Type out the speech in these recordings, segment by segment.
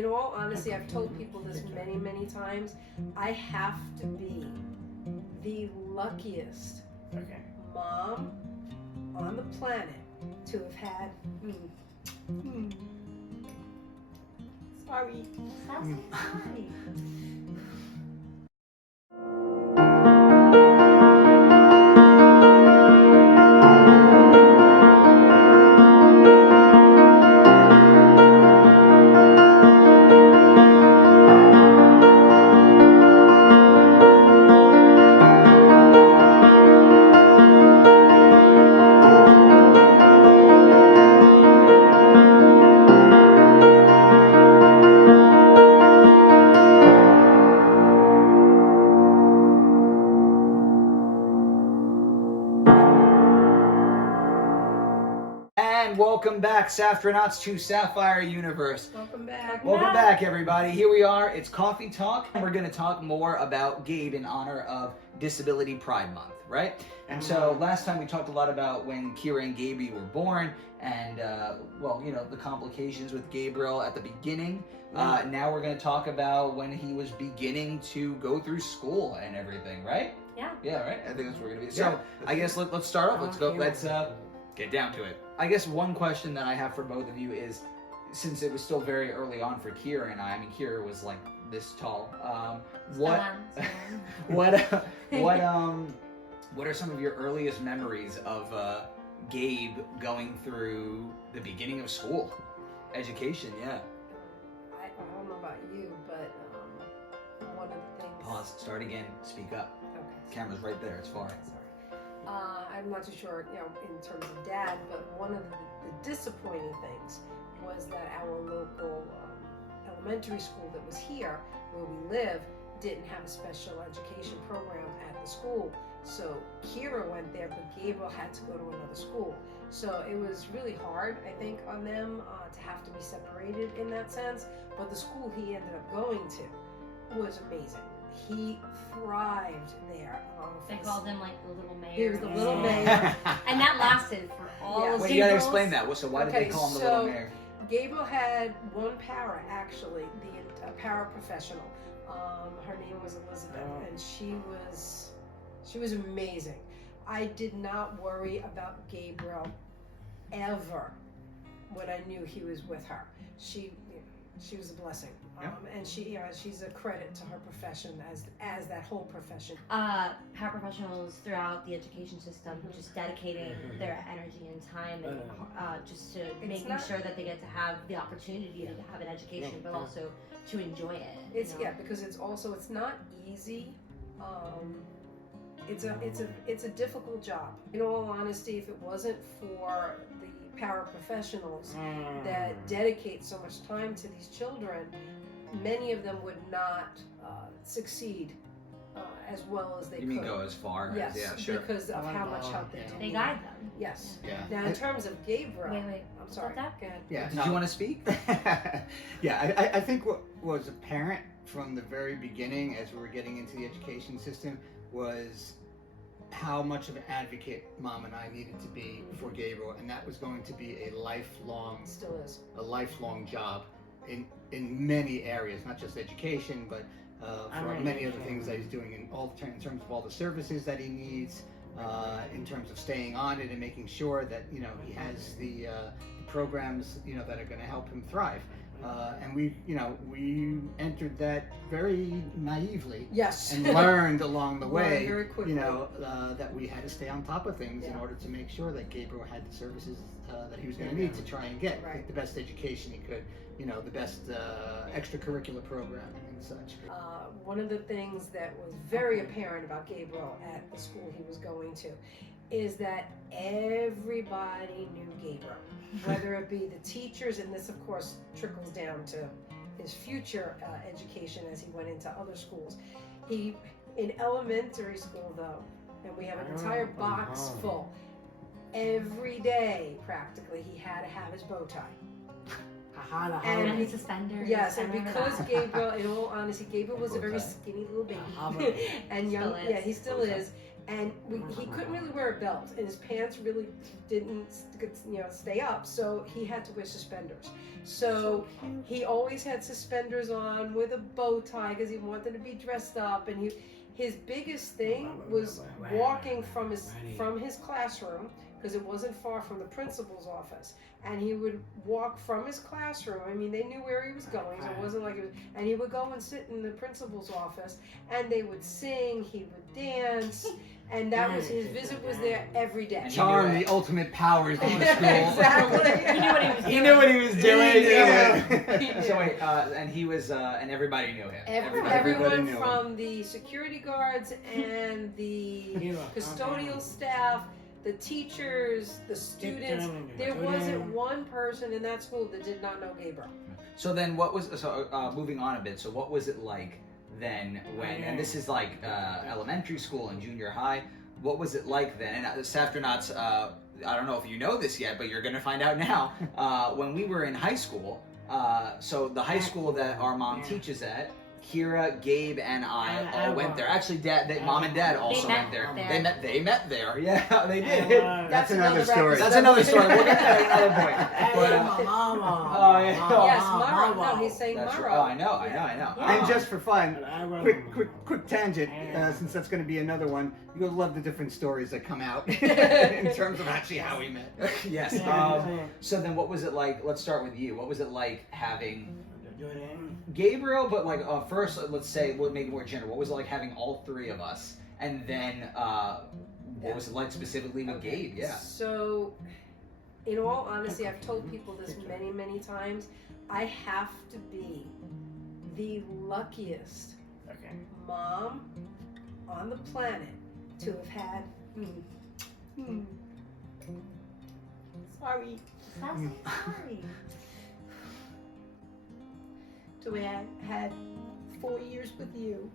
in all honesty, I've told people this many, many times. I have to be the luckiest mom on the planet to have had. Sorry. That's so sorry. Welcome back, Saftronauts, to Safier Universe. Welcome back. Welcome back, everybody. Here we are. It's Coffee Talk, and we're going to talk more about Gabe in honor of Disability Pride Month, right? And so last time we talked a lot about when Kira and Gaby were born, and the complications with Gabriel at the beginning. Now we're going to talk about when he was beginning to go through school and everything, right? Yeah. Yeah, right. I think that's what we're going to be. So I guess let's start off. Let's go. Let's get down to it. I guess one question that I have for both of you is, since it was still very early on for Kira and I mean, Kira was like this tall. What are some of your earliest memories of Gabe going through the beginning of school, education? Yeah. I don't know about you, but one of the things. Pause. Start again. Speak up. Okay. Camera's right there. It's far. Sorry. I'm not too sure, in terms of Dad, but one of the disappointing things was that our local elementary school that was here, where we live, didn't have a special education program at the school. So Kira went there, but Gabriel had to go to another school. So it was really hard, I think, on them to have to be separated in that sense. But the school he ended up going to was amazing. He thrived there. They called him like the little mayor. He was the little mayor. And that lasted for all of Wait, you gotta explain that. So why did they call him the little mayor? Gabriel had one para, actually, a paraprofessional. Her name was Elizabeth, and she was amazing. I did not worry about Gabriel ever when I knew he was with her. She was a blessing. And she's a credit to her profession as that whole profession. Paraprofessionals throughout the education system just dedicating their energy and time and just to making sure that they get to have the opportunity to have an education, but also to enjoy it. Because it's not easy. It's a difficult job. In all honesty, if it wasn't for the paraprofessionals that dedicate so much time to these children, many of them would not succeed as well as they could. You mean go as far? Yes, because of how much help they do. They guide them. Yes. Yeah. Now, in terms of Gabriel, wait. I'm sorry. That? Go ahead. Yeah. Did you want to speak? Yeah, I think what was apparent from the very beginning as we were getting into the education system was how much of an advocate Mom and I needed to be for Gabriel, and that was going to be a lifelong job in many areas, not just education, but for many other things that he's doing in terms of all the services that he needs, in terms of staying on it and making sure that he has the programs that are going to help him thrive. And we entered that very naively. Yes. And learned along the way, very quickly. That we had to stay on top of things in order to make sure that Gabriel had the services that he was going to need to try and get the best education he could, the best extracurricular programming and such. One of the things that was very apparent about Gabriel at the school he was going to is that everybody knew Gabriel, whether it be the teachers, and this of course trickles down to his future education as he went into other schools. In elementary school though, and we have an entire box full, every day practically he had to have his bow tie. And his suspenders. Yes, and because Gabriel, in all honesty, Gabriel was a very skinny little baby, and young. Yeah, he still is. and he couldn't really wear a belt, and his pants really didn't, stay up, so he had to wear suspenders. So he always had suspenders on with a bow tie because he wanted to be dressed up, and his biggest thing was walking from his classroom, because it wasn't far from the principal's office, and he would walk from his classroom. I mean, they knew where he was going, so it wasn't like and he would go and sit in the principal's office, and they would sing, he would dance, and that was his visit was there every day. Charm, the ultimate powers in the school. Exactly. He knew what he was doing. He knew what he was doing. Yeah. So wait, and he was, and everybody knew him. Everyone knew him. from the security guards and the custodial staff, the teachers, the students. There wasn't one person in that school that did not know Gabriel. So then moving on a bit, so what was it like then when, and this is like elementary school and junior high, what was it like then? And Saftronauts, I don't know if you know this yet, but you're going to find out now. When we were in high school, so the high school that our mom teaches at, Kira, Gabe, and I all went there. Actually, Mom and Dad also went there. They met there. Yeah, they did. That's another story. That's another story. We'll get to that at another point. But, Yes, Mara. No, he's saying Mara. Oh, I know. And just for fun, quick tangent, since that's going to be another one, you'll love the different stories that come out in terms of actually how we met. Yes. So then what was it like, let's start with you. What was it like having Gabriel, but like first, let's say, we'll make it more general. What was it like having all three of us? And then what was it like specifically with Gabe? Yeah. So, in all honesty, I've told people this many, many times. I have to be the luckiest mom on the planet to have had. Sorry. Sorry. To have had 4 years with you,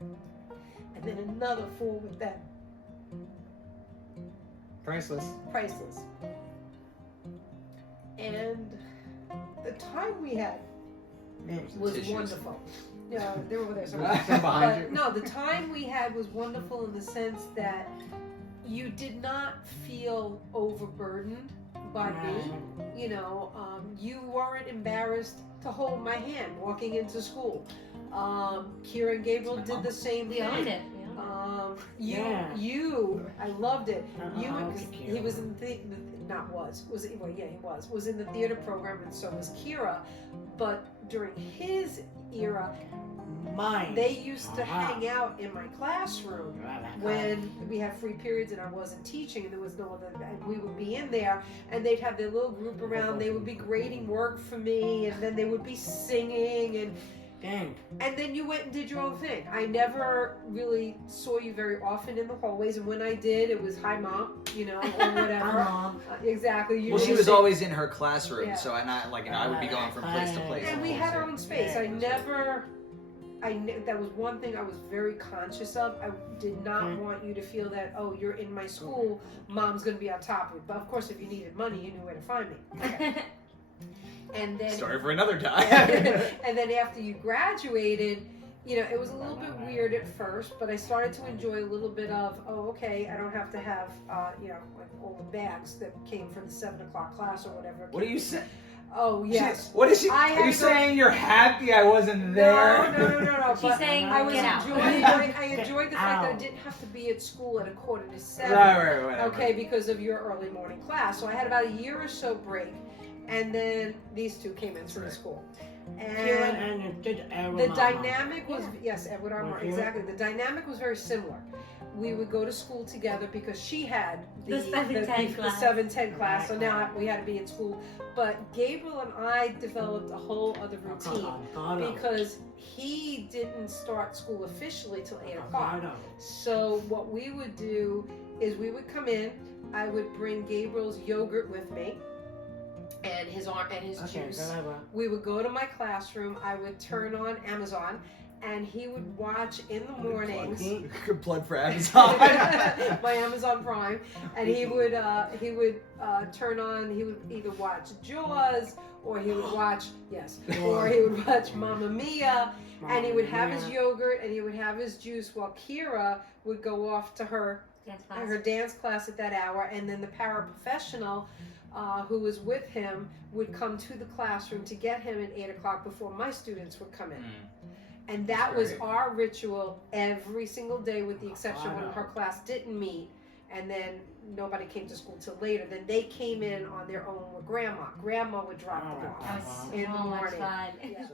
and then another 4 with them. Priceless. And the time we had was Tissues. wonderful. Yeah, they were over there. Some behind you. No, the time we had was wonderful in the sense that you did not feel overburdened by me. You weren't embarrassed to hold my hand walking into school. Kira and Gabriel did the same We thing. owned it. I loved it. He was in the was in the theater program, and so was Kira. But during his era, they used to hang out in my classroom when we had free periods and I wasn't teaching, and there was no other, and we would be in there, and they'd have their little group around. They would be grading work for me, and then they would be singing, and then you went and did your own thing. I never really saw you very often in the hallways, and when I did, it was hi mom, or whatever. Hi, Mom. Exactly. Well, she was always in her classroom, so I would be going from place to place. And we had our own space. That was one thing I was very conscious of. I did not want you to feel that, oh, you're in my school, mom's going to be on top of it. But of course, if you needed money, you knew where to find me. Okay. And then Story for another time. and then after you graduated, it was a little bit weird at first, but I started to enjoy a little bit of, oh, okay, I don't have to have, like all the bags that came for the 7 o'clock class or whatever. What are you saying? Oh, yes. What is she? Are you saying you're happy I wasn't there? No. She's saying, I was get out. I enjoyed the fact that I didn't have to be at school at 6:45. Right. Okay, because of your early morning class. So I had about a year or so break, and then these two came into the school. And the dynamic was, yes, Edward Armour, exactly. The dynamic was very similar. We would go to school together because she had the 7-10 class, so now we had to be in school. But Gabriel and I developed a whole other routine because he didn't start school officially till 8 o'clock. So what we would do is we would come in, I would bring Gabriel's yogurt with me, and his juice. We would go to my classroom, I would turn on Amazon, and he would watch in the mornings. Good plug for Amazon. My Amazon Prime, and he would turn on. He would either watch Jaws, or he would watch or he would watch Mamma Mia, and he would have his yogurt and he would have his juice while Kira would go off to her dance class at that hour, and then the paraprofessional who was with him would come to the classroom to get him at 8 o'clock before my students would come in. And that was our ritual every single day, with the exception when her class didn't meet, and then nobody came to school till later. Then they came in on their own with Grandma. Grandma would drop them off That was in the so much morning. fun. Yeah.